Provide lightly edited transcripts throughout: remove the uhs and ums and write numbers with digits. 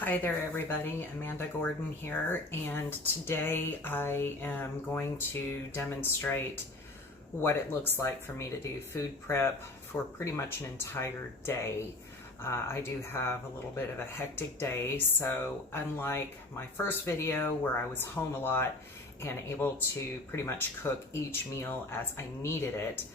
Hi there everybody, Amanda Gordon here, and today I am going to demonstrate what it looks like for me to do food prep for pretty much an entire day. I do have a little bit of a hectic day, so unlike my first video where I was home a lot and able to pretty much cook each meal as I needed it,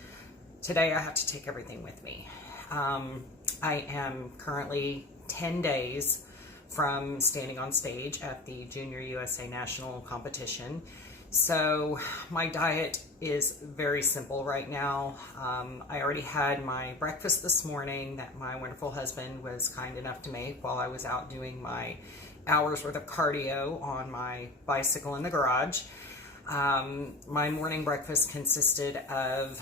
today I have to take everything with me. I am currently 10 days from standing on stage at the Junior USA National Competition. So my diet is very simple right now. I already had my breakfast this morning that my wonderful husband was kind enough to make while I was out doing my hours worth of cardio on my bicycle in the garage. My morning breakfast consisted of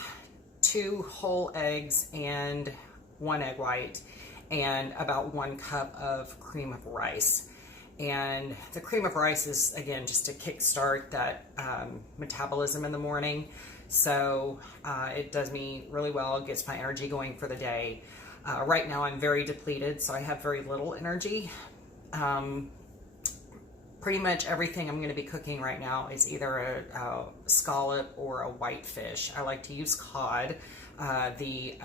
2 whole eggs and 1 egg white, and about 1 cup of cream of rice. And the cream of rice is, again, just to kickstart that metabolism in the morning. So it does me really well. It gets my energy going for the day. Right now I'm very depleted, so I have very little energy. Pretty much everything I'm going to be cooking right now is either a scallop or a white fish. I like to use cod. The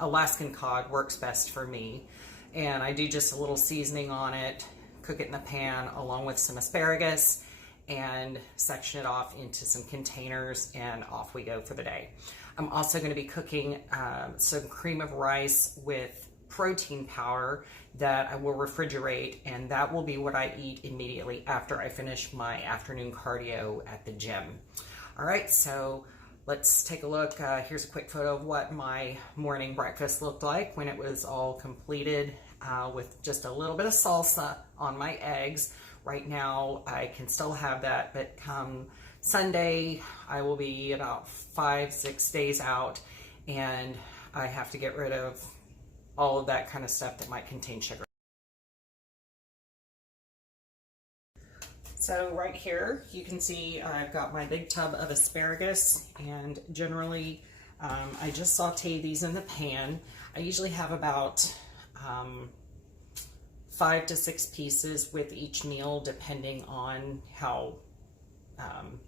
Alaskan cod works best for me, and I do just a little seasoning on it, cook it in the pan along with some asparagus, and section it off into some containers, and off we go for the day. I'm also going to be cooking some cream of rice with protein powder that I will refrigerate, and that will be what I eat immediately after I finish my afternoon cardio at the gym. All right, so let's take a look. Here's a quick photo of what my morning breakfast looked like when it was all completed, with just a little bit of salsa on my eggs. Right now I can still have that, but come Sunday I will be about 5-6 days out, and I have to get rid of all of that kind of stuff that might contain sugar. So right here, you can see I've got my big tub of asparagus, and generally I just saute these in the pan. I usually have about 5 to 6 pieces with each meal, depending on how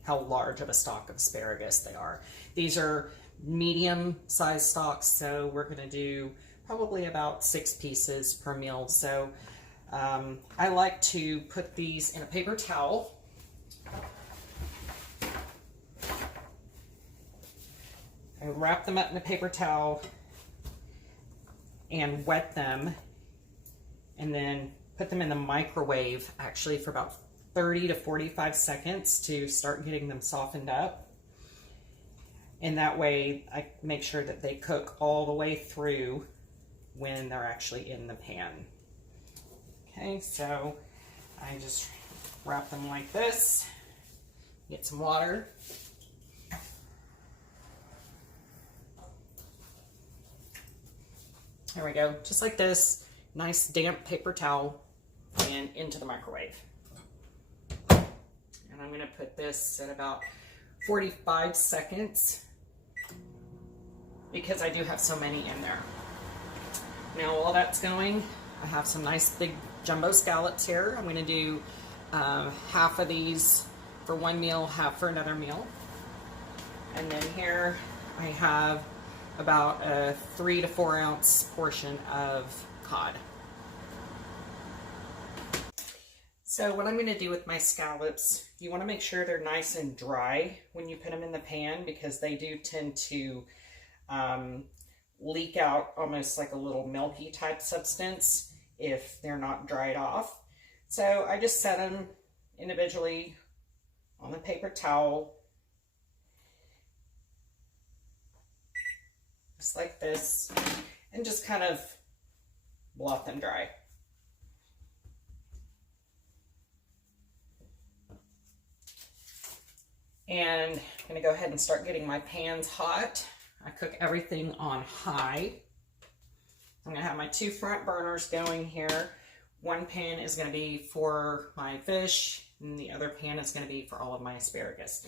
large of a stalk of asparagus they are. These are medium-sized stalks, so we're going to do probably about 6 pieces per meal. So I like to put these in a paper towel. I wrap them up in a paper towel and wet them, and then put them in the microwave actually for about 30 to 45 seconds to start getting them softened up. And that way I make sure that they cook all the way through when they're actually in the pan. Okay, so I just wrap them like this, get some water. There we go, just like this, nice damp paper towel, and into the microwave. And I'm gonna put this at about 45 seconds because I do have so many in there. Now while that's going, I have some nice big jumbo scallops here. I'm going to do half of these for one meal, half for another meal. And then here I have about a 3 to 4 ounce portion of cod. So what I'm going to do with my scallops, you want to make sure they're nice and dry when you put them in the pan, because they do tend to leak out almost like a little milky type substance if they're not dried off. So I just set them individually on the paper towel, just like this, and just kind of blot them dry. And I'm going to go ahead and start getting my pans hot. I cook everything on high. I'm going to have my 2 front burners going here. One pan is going to be for my fish, and the other pan is going to be for all of my asparagus.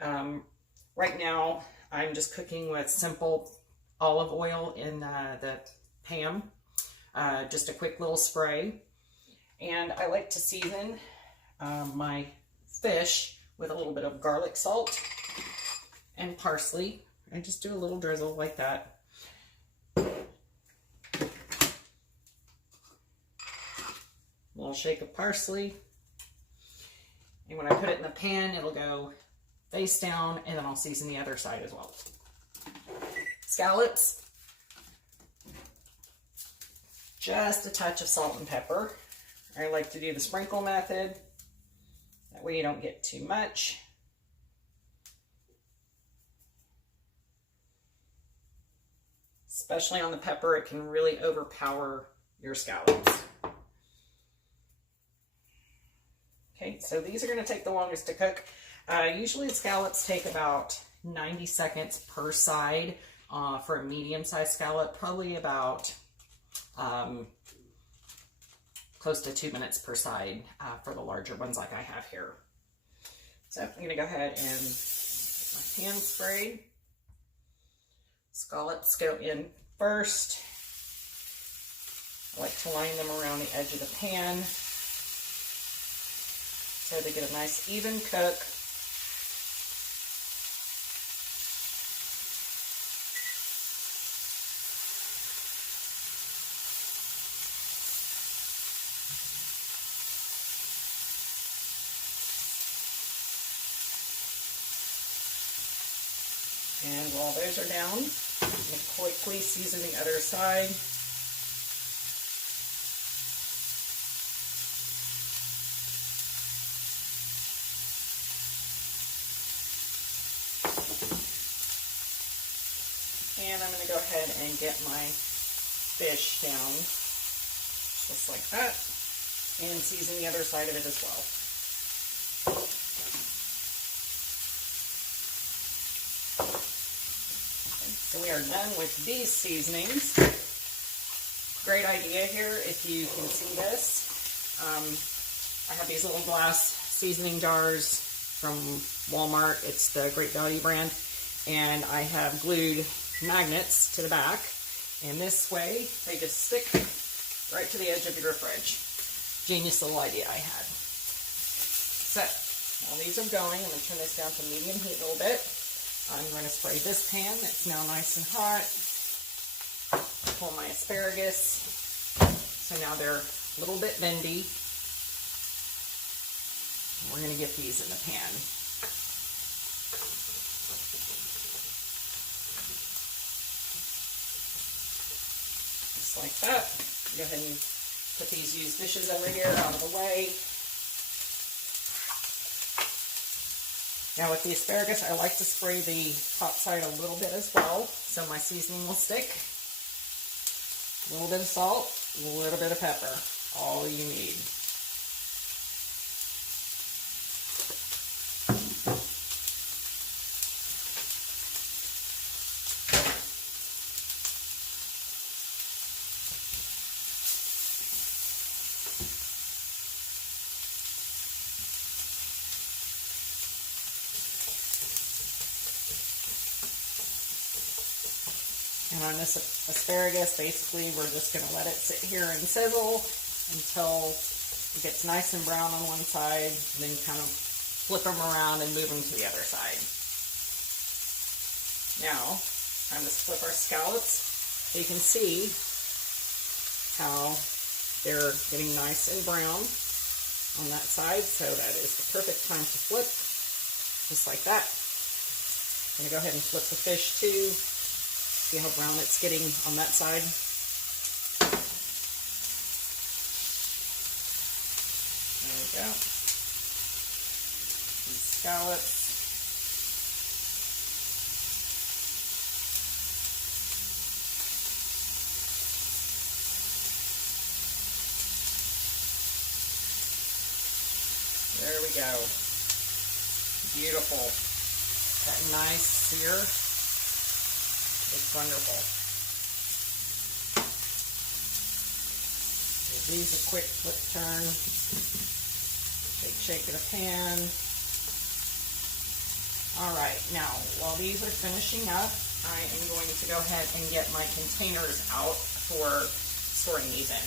Right now, I'm just cooking with simple olive oil in the pan, just a quick little spray. And I like to season my fish with a little bit of garlic salt and parsley. I just do a little drizzle like that. A little shake of parsley. And when I put it in the pan, it'll go face down, and then I'll season the other side as well. Scallops, just a touch of salt and pepper. I like to do the sprinkle method. That way you don't get too much. Especially on the pepper, it can really overpower your scallops. Okay, so these are going to take the longest to cook. Usually scallops take about 90 seconds per side for a medium-sized scallop, probably about close to 2 minutes per side for the larger ones like I have here. So I'm going to go ahead and get my pan sprayed. Scallops go in first. I like to line them around the edge of the pan so they get a nice even cook. And while those are down, I'm going to quickly season the other side. And I'm going to go ahead and get my fish down just like that, and season the other side of it as well. So we are done with these seasonings. Great idea here if you can see this. I have these little glass seasoning jars from Walmart. It's the Great Value brand. And I have glued magnets to the back. And this way, they just stick right to the edge of your fridge. Genius little idea I had. So, now these are going. I'm going to turn this down to medium heat a little bit. I'm going to spray this pan that's now nice and hot. Pull my asparagus. So now they're a little bit bendy. We're going to get these in the pan. Just like that. Go ahead and put these used dishes over here out of the way. Now with the asparagus, I like to spray the top side a little bit as well, so my seasoning will stick. A little bit of salt, a little bit of pepper, all you need. And on this asparagus, basically, we're just going to let it sit here and sizzle until it gets nice and brown on one side, and then kind of flip them around and move them to the other side. Now, time to flip our scallops. You can see how they're getting nice and brown on that side, so that is the perfect time to flip, just like that. I'm going to go ahead and flip the fish too. See how brown it's getting on that side? There we go. These scallops. There we go. Beautiful. That nice sear. It's wonderful. Give these a quick flip turn. Shake of the pan. Alright, now while these are finishing up, I am going to go ahead and get my containers out for storing these in.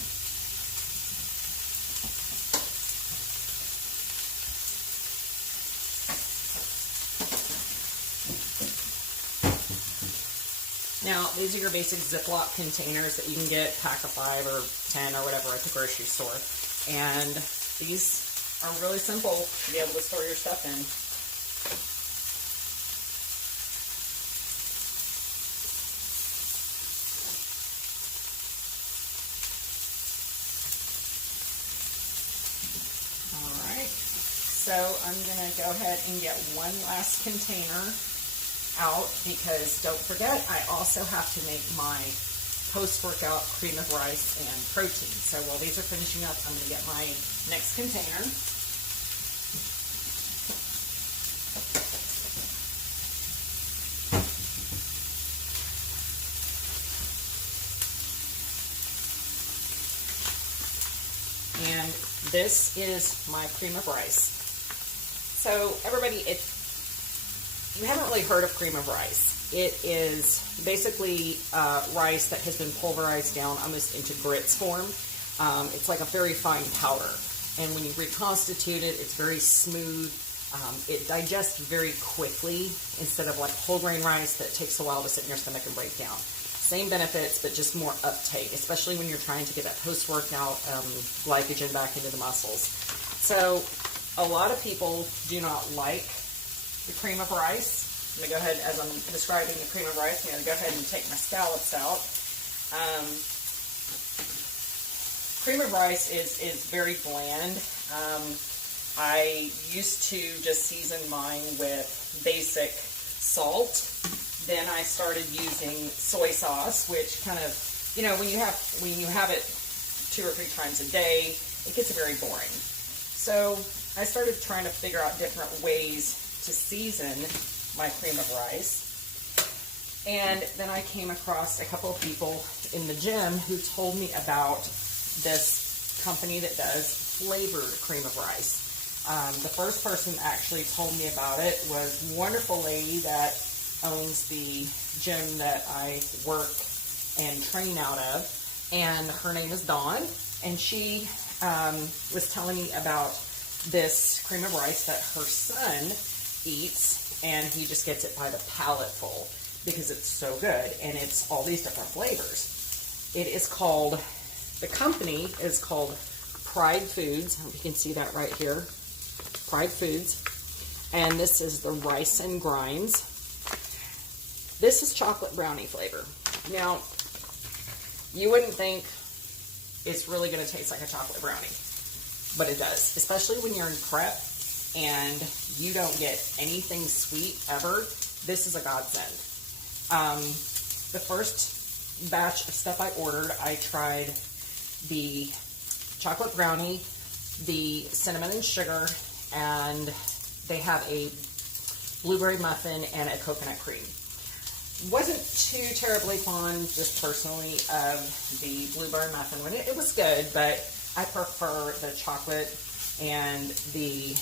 Now, these are your basic Ziploc containers that you can get, pack of 5 or 10 or whatever at the grocery store. And these are really simple to be able to store your stuff in. Alright, so I'm going to go ahead and get one last container out, because don't forget, I also have to make my post-workout cream of rice and protein. So while these are finishing up, I'm going to get my next container. And this is my cream of rice. So everybody, you haven't really heard of cream of rice. It is basically rice that has been pulverized down almost into grits form. It's like a very fine powder. And when you reconstitute it, it's very smooth. It digests very quickly instead of like whole grain rice that takes a while to sit in your stomach and break down. Same benefits, but just more uptake, especially when you're trying to get that post-workout glycogen back into the muscles. So a lot of people do not like the cream of rice. I'm going to go ahead, as I'm describing the cream of rice, I'm going to go ahead and take my scallops out. Cream of rice is very bland. I used to just season mine with basic salt. Then I started using soy sauce, which kind of, you know, when you have it 2 or 3 times a day, it gets very boring. So I started trying to figure out different ways to season my cream of rice. And then I came across a couple of people in the gym who told me about this company that does flavored cream of rice. The first person actually told me about it was a wonderful lady that owns the gym that I work and train out of, and her name is Dawn, and she was telling me about this cream of rice that her son eats, and he just gets it by the pallet full because it's so good, and it's all these different flavors. It is called, the company is called Pride Foods. You can see that right here, Pride Foods, and this is the rice and grinds. This is chocolate brownie flavor. Now, you wouldn't think it's really going to taste like a chocolate brownie, but it does, especially when you're in prep and you don't get anything sweet ever. This is a godsend. The first batch of stuff I ordered, I tried the chocolate brownie, the cinnamon and sugar, and they have a blueberry muffin and a coconut cream. Wasn't too terribly fond, just personally, of the blueberry muffin one. It was good, but I prefer the chocolate and the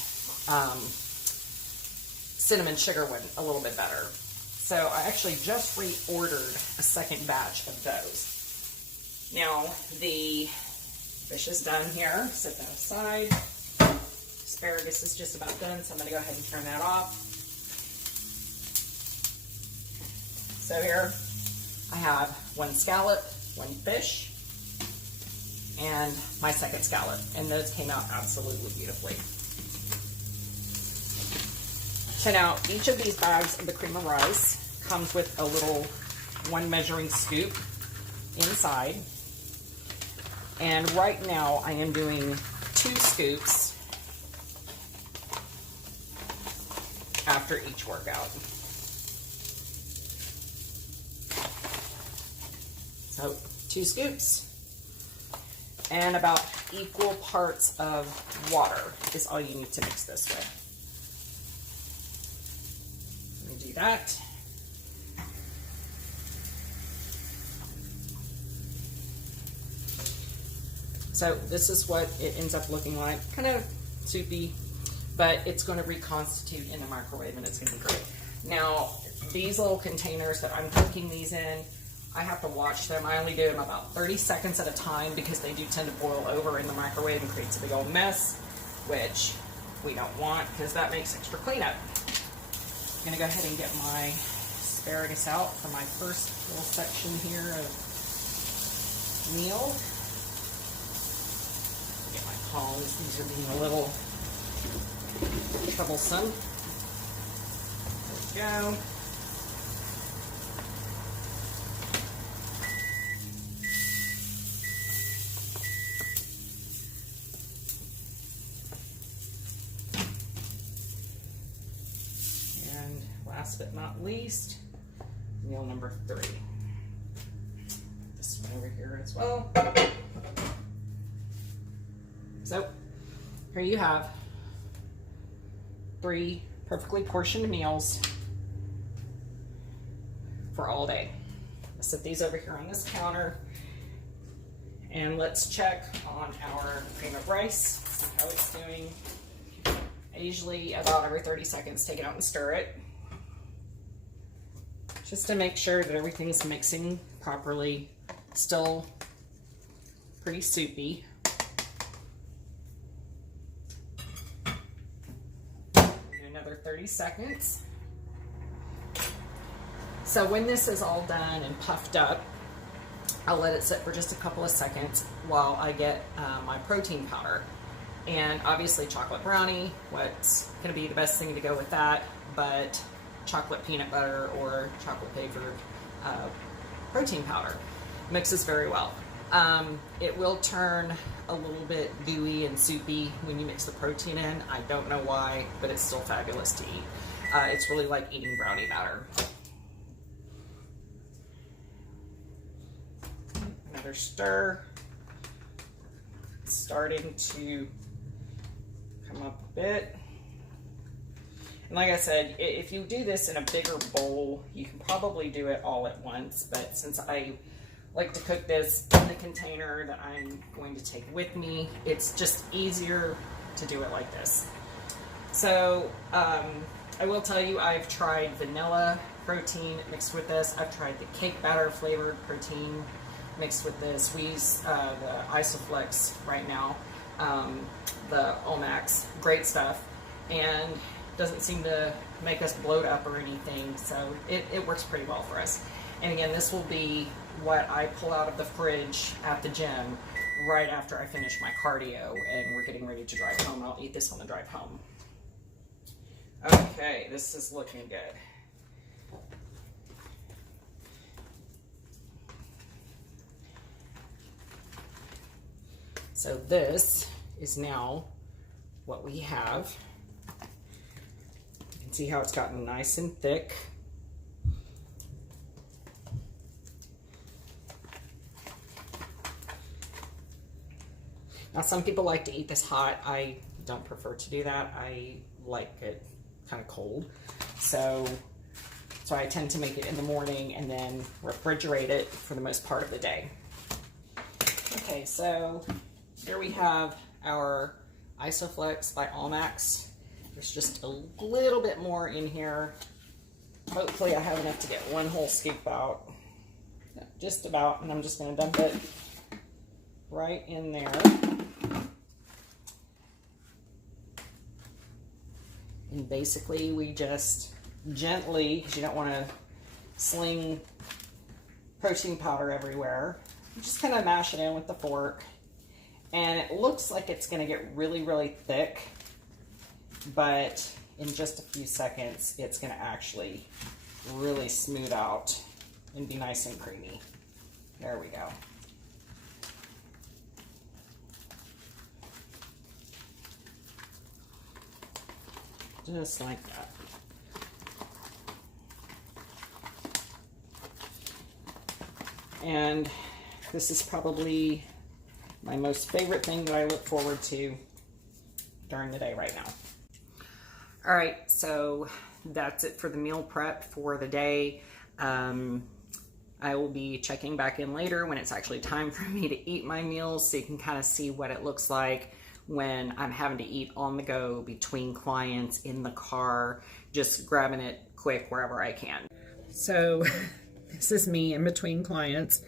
cinnamon sugar one a little bit better. So I actually just reordered a second batch of those. Now, the fish is done here. Set that aside. Asparagus is just about done, so I'm going to go ahead and turn that off. So here I have one scallop, one fish, and my second scallop, and those came out absolutely beautifully. So now each of these bags of the cream of rice comes with a little 1 measuring scoop inside, and right now I am doing 2 scoops after each workout. So 2 scoops, and about equal parts of water is all you need to mix this with. Let me do that. So this is what it ends up looking like. Kind of soupy, but it's going to reconstitute in the microwave, and it's going to be great. Now, these little containers that I'm cooking these in, I have to watch them. I only do them about 30 seconds at a time because they do tend to boil over in the microwave and creates a big old mess, which we don't want because that makes extra cleanup. I'm going to go ahead and get my asparagus out for my first little section here of meal. Get my tongs. These are being a little troublesome. There we go. Last but not least, meal number 3. This one over here as well. So here you have 3 perfectly portioned meals for all day. I'll set these over here on this counter, and let's check on our cream of rice, see how it's doing. I usually, about every 30 seconds, take it out and stir it, just to make sure that everything's mixing properly. Still pretty soupy. Another 30 seconds. So when this is all done and puffed up, I'll let it sit for just a couple of seconds while I get my protein powder. And obviously chocolate brownie, what's gonna be the best thing to go with that, but chocolate peanut butter or chocolate flavored protein powder mixes very well. It will turn a little bit gooey and soupy when you mix the protein in. I don't know why, but it's still fabulous to eat. It's really like eating brownie batter. Another stir. It's starting to come up a bit. And like I said, if you do this in a bigger bowl, you can probably do it all at once. But since I like to cook this in the container that I'm going to take with me, it's just easier to do it like this. So I will tell you, I've tried vanilla protein mixed with this. I've tried the cake batter flavored protein mixed with this. We use the Isoflex right now, the Omax, great stuff. And doesn't seem to make us bloat up or anything, so it works pretty well for us. And again, this will be what I pull out of the fridge at the gym right after I finish my cardio and we're getting ready to drive home. I'll eat this on the drive home. Okay, this is looking good. So this is now what we have. See how it's gotten nice and thick. Now some people like to eat this hot. I don't prefer to do that. I like it kind of cold. So I tend to make it in the morning and then refrigerate it for the most part of the day. Okay, so here we have our Isoflex by Allmax. There's just a little bit more in here. Hopefully I have enough to get one whole scoop out. Just about, and I'm just going to dump it right in there. And basically we just gently, because you don't want to sling protein powder everywhere, you just kind of mash it in with the fork. And it looks like it's going to get really, really thick. But in just a few seconds, it's going to actually really smooth out and be nice and creamy. There we go. Just like that. And this is probably my most favorite thing that I look forward to during the day right now. All right, so that's it for the meal prep for the day. I will be checking back in later when it's actually time for me to eat my meals, so you can kind of see what it looks like when I'm having to eat on the go between clients, in the car, just grabbing it quick wherever I can. So this is me in between clients.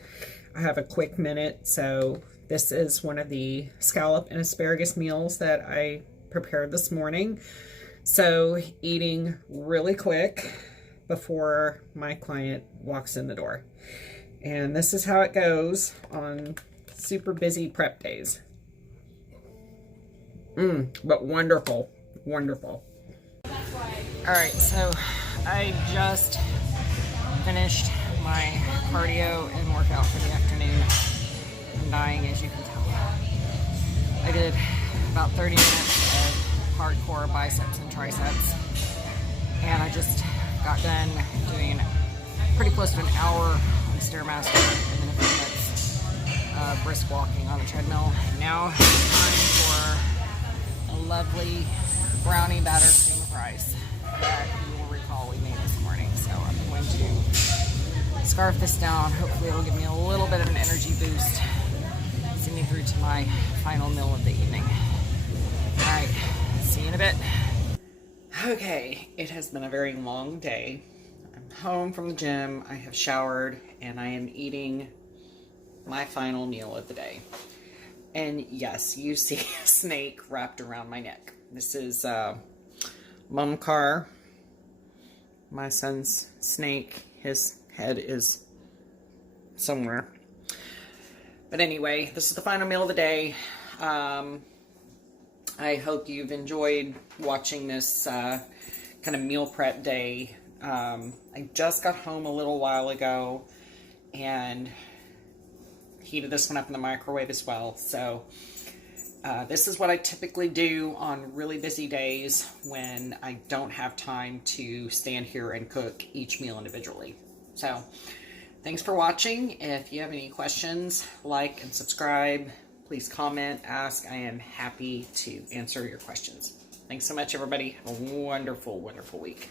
I have a quick minute, so this is one of the scallop and asparagus meals that I prepared this morning. So eating really quick, before my client walks in the door. And this is how it goes on super busy prep days. But wonderful, wonderful. All right, so I just finished my cardio and workout for the afternoon. I'm dying, as you can tell. I did about 30 minutes of hardcore biceps and triceps, and I just got done doing pretty close to an hour on the Stairmaster and then a few minutes brisk walking on the treadmill. Now it's time for a lovely brownie batter cream of rice that you will recall we made this morning. So I'm going to scarf this down. Hopefully it'll give me a little bit of an energy boost, see me through to my final meal of the evening. All right, see you in a bit. Okay, it has been a very long day. I'm home from the gym, I have showered, and I am eating my final meal of the day. And yes, you see a snake wrapped around my neck. This is Mumcar, my son's snake. His head is somewhere. But anyway, this is the final meal of the day. I hope you've enjoyed watching this kind of meal prep day. I just got home a little while ago and heated this one up in the microwave as well. So this is what I typically do on really busy days when I don't have time to stand here and cook each meal individually. So thanks for watching. If you have any questions, like and subscribe. Please comment, ask. I am happy to answer your questions. Thanks so much, everybody. Have a wonderful, wonderful week.